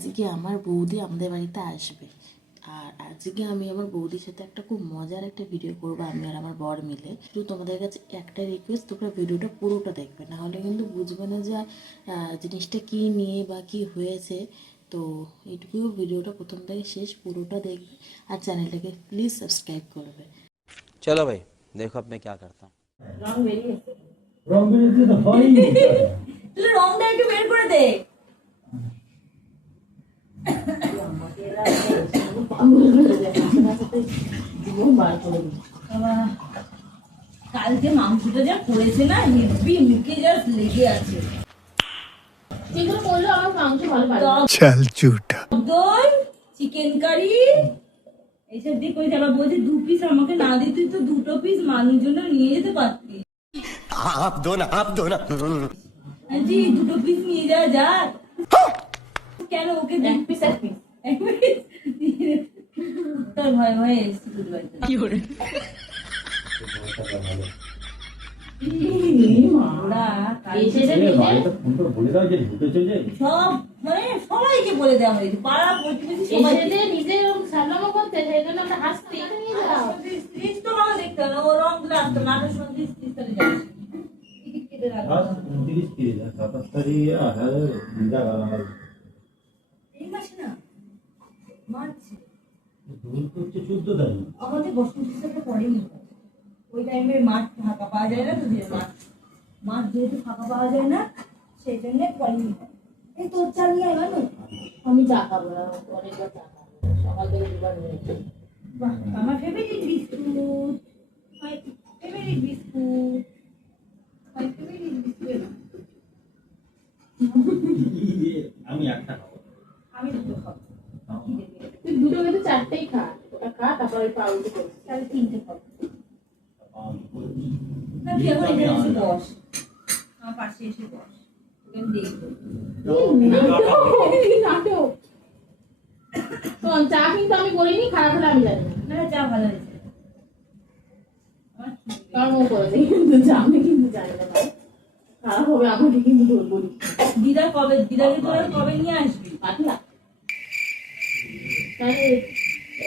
আজকে আমার বৌদি আমাদের বাড়িতে আসবে। আর আজকে আমি আমার বৌদির সাথে একটা খুব মজার একটা ভিডিও করব আমি আর আমার বর মিলে। শুধু তোমাদের কাছে একটা রিকোয়েস্ট তোমরা ভিডিওটা পুরোটা দেখবে। না হলে কিন্তু বুঝবে না যে জিনিসটা কী নিয়ে বা কী হয়েছে। তো এইটুকু ভিডিওটা প্রথম থেকে শেষ পুরোটা দেখবে। আর চ্যানেলটাকে প্লিজ সাবস্ক্রাইব করবে। চলো ভাই দেখো আপনি কি করতে রং বেরিয়েছে রং বেরিয়েছে তো হয় রংটা একটু বের করে দেখ কালকে মাংসটা যা করেছে না হেভি মুখে জাস্ট লেগে আছে দিয়ে করেছে দু পিস আমাকে না দিয়ে তুই তো দুটো পিস মানুষ নিয়ে যেতে পারতি আপ দো না আপ দুটো পিস নিয়ে যাওয়া যায় কেন ওকে এক এক পিস তোর সব মানে সবাইকে বলে দেওয়া হয়েছে পাড়া প্রতিবেশী সবাই নিজে সামলামো করতে সেই জন্য আমরা হাসতে তো ভালো দেখতে হবে ও রং তুলে আসতো না আঠাশ উনত্রিশ ত্রিশ তারিখ। আজ উনত্রিশ তিরিশ সাতাশ তারিখ আর জায়গা এই মাসে না মার্চে করছে চোদ্দ তারিখ। আমাদের বসন্ত হিসাবে পড়েনি। ওই টাইমে মাঠ ফাঁকা পাওয়া যায় না তো যে মাঠ মাঠ যেহেতু ফাঁকা পাওয়া যায় না সেই জন্য পড়েনি। এই তোর চাল নিয়ে এলো আমি চা খাব না অনেকবার চা খাব। সকাল থেকে দুবার হয়েছে। বাহ আমার favourite biscuit. Favourite biscuit my favourite biscuit আমি একটা খাব আমি দুটো খাব খিদে পেয়েছে। তুই দুটো কিন্তু চারটেই খা ওটা খা পাউরুটি করবি তাহলে তিনটে খাব না তুই এখন এখানে এসে বস। আমার পাশে এসে বস। তোকে আমি দেখব। নাটক? শোন চা কিন্তু আমি করিনি খারাপ হলে আমি জানি না। না ভালো হয়েছে। আমার খিদে পেয়েছে। কারণ ও করেছে কিন্তু চা আমি কিন্তু জানি না খারাপ হবে আমাকে কিন্তু ধরবো দিদা কবে দিদাকে তোরা কবে নিয়ে আসবি? পাতলা। তাহলে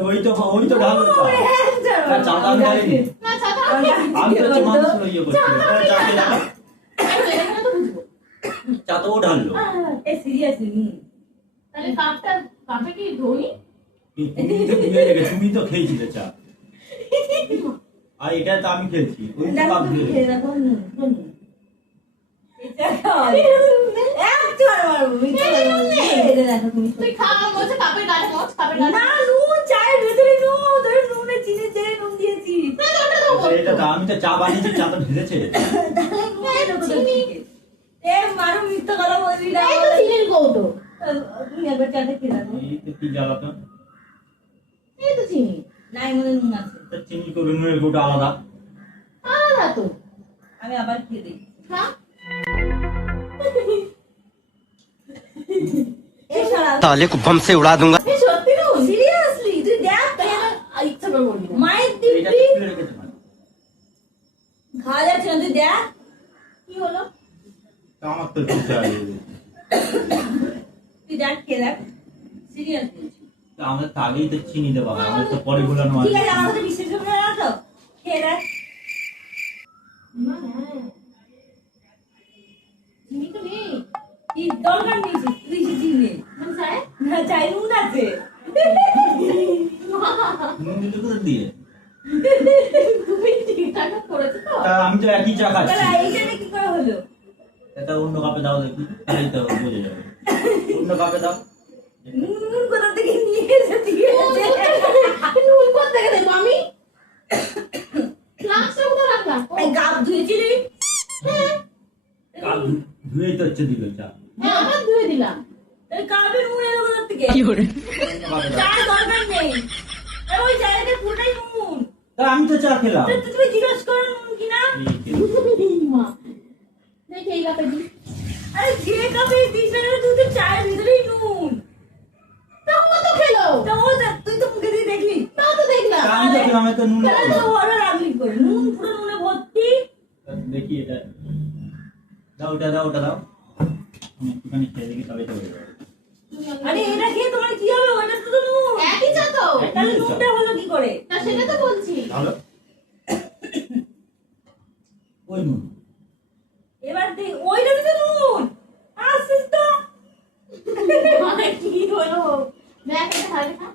ওই তো ওই তো আমি তো হচ্ছে মানুষ হয়ে ইয়ে করছি এ, চা তো, ঢাললো। এ সিরিয়াসলি তাহলে কাপটা কাপে কি ধোই তুমি তো খেয়েছিলে চা। আর এটা তো আমি খেয়েছি। ওই কাপ দিয়ে খেয়ে রেখে। দেখো নুন নুন। এটা খাও। এক আছে তা চিনি করে নুনের গোটা আলাদা আলাদা তো আমি আবার খেয়ে দিই খা এই শালা ताले को बम से उड़ा दूंगा তা আমার তো খেতে হবে তুই দেখ খেয়ে দেখ সিরিয়াসলি তা? আমাদের তো আগেই তো চিনি দেওয়া আমাদের তো পরে গুলানো ঠিক আছে আছে আমার কাছে না তো খেয়ে দেখ চিনি তো নেই কি দরকার নেই তুই চিনি না চাই নুন আছে নুন দিতে কোথা দিয়ে তুমি ঠিকঠাক করেছ তো আমি তো একই চা খাচ্ছি। কাপে দাও দেখি। তাহলেই তো বোঝা যাবে। অন্য কাপে দাও। নুন কোথা থেকে নিয়ে এসে দিয়েছে নুন কোথা থেকে দেবো আমি? ফ্লাক্সটা কোথায় রাখলাম? ধুয়েছিলি? কাপ ধুয়েই তো হচ্ছে দিল চা। হ্যাঁ আবার ধুয়ে দিলাম। এই কাপে নুন এলো কোথা থেকে? কাপে দাও। চায়ের দরকার নেই। এই ওই পুরোটাই নুন। তা আমি তো চা খেলাম। তুমি জিজ্ঞেস করো নুন কিনা। এই মা দেখি এই কাপে দিই। আরে যে কাপে দিস না তুই তো চায়ের ভিতরেই নুন। তা ও তো খেলো। তা ও তুই তো মুখে দিয়ে দেখলি। তাও তো দেখলাম। আমি তো আমি তো নুন তাহলে তো ওরা রাখলি করে। নুন পুরো নুনে ভর্তি। দেখি এটা। দাও ওটা দাও ওটা দাও। আমি একটুখানি খেয়ে দেখি তবে তো আরে এটা খেয়ে তোমার কি হবে? ওটা তো নুন। একই চা তো। তাহলে নুনটা হলো কি করে? না সেটা তো বলছি। ভালো। ওই নুন। এবার দেখ ওইটা তো নুন আসিস তো মানে কি হলো দেখ এটা হারে খা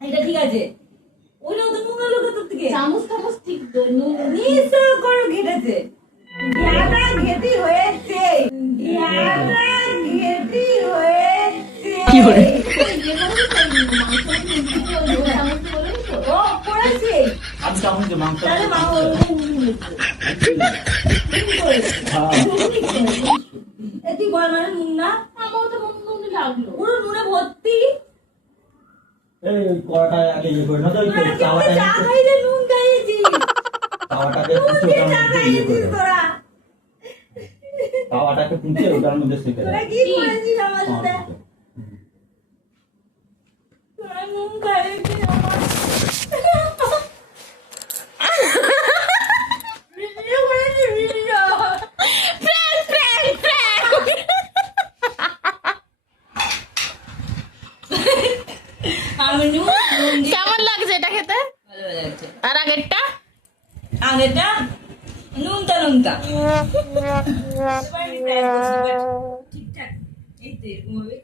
এটা ঠিক আছে ওইটাও তো নুন হলো কোথা থেকে চামচ টামচ ঠিক নুন নিশ্চয় করে ঘেটেছে। ঘেটা ঘেটি হয়েছে। ঘেটা ঘেটি হয়েছে। যে কোনো মাংস নুন চামচ বলে? তো ও করেছে। আমি চামচ দিয়ে মাংস তাহলে মা ও নুন হয়েছে হ্যাঁ। তুই বল মানে নুন না আমার তো নুন নুন লাগল। পুরো নুনে ভর্তি। এই কড়াটা আগে ইয়ে করে না তো ওই তাওয়াটাকে নুন পুঁতে ওটার মধ্যে ইয়ে করে খাইয়েছিস দাও। তোরা? পুঁতে ওটার মধ্যে সেঁকে দাও। কি করেছিস আমার সাথে? কেমন লাগছে এটা খেতে? ভালো লাগছে। আর এটা নুনটা নুনটা ঠিকঠাক। এই তো এরকম ভাবে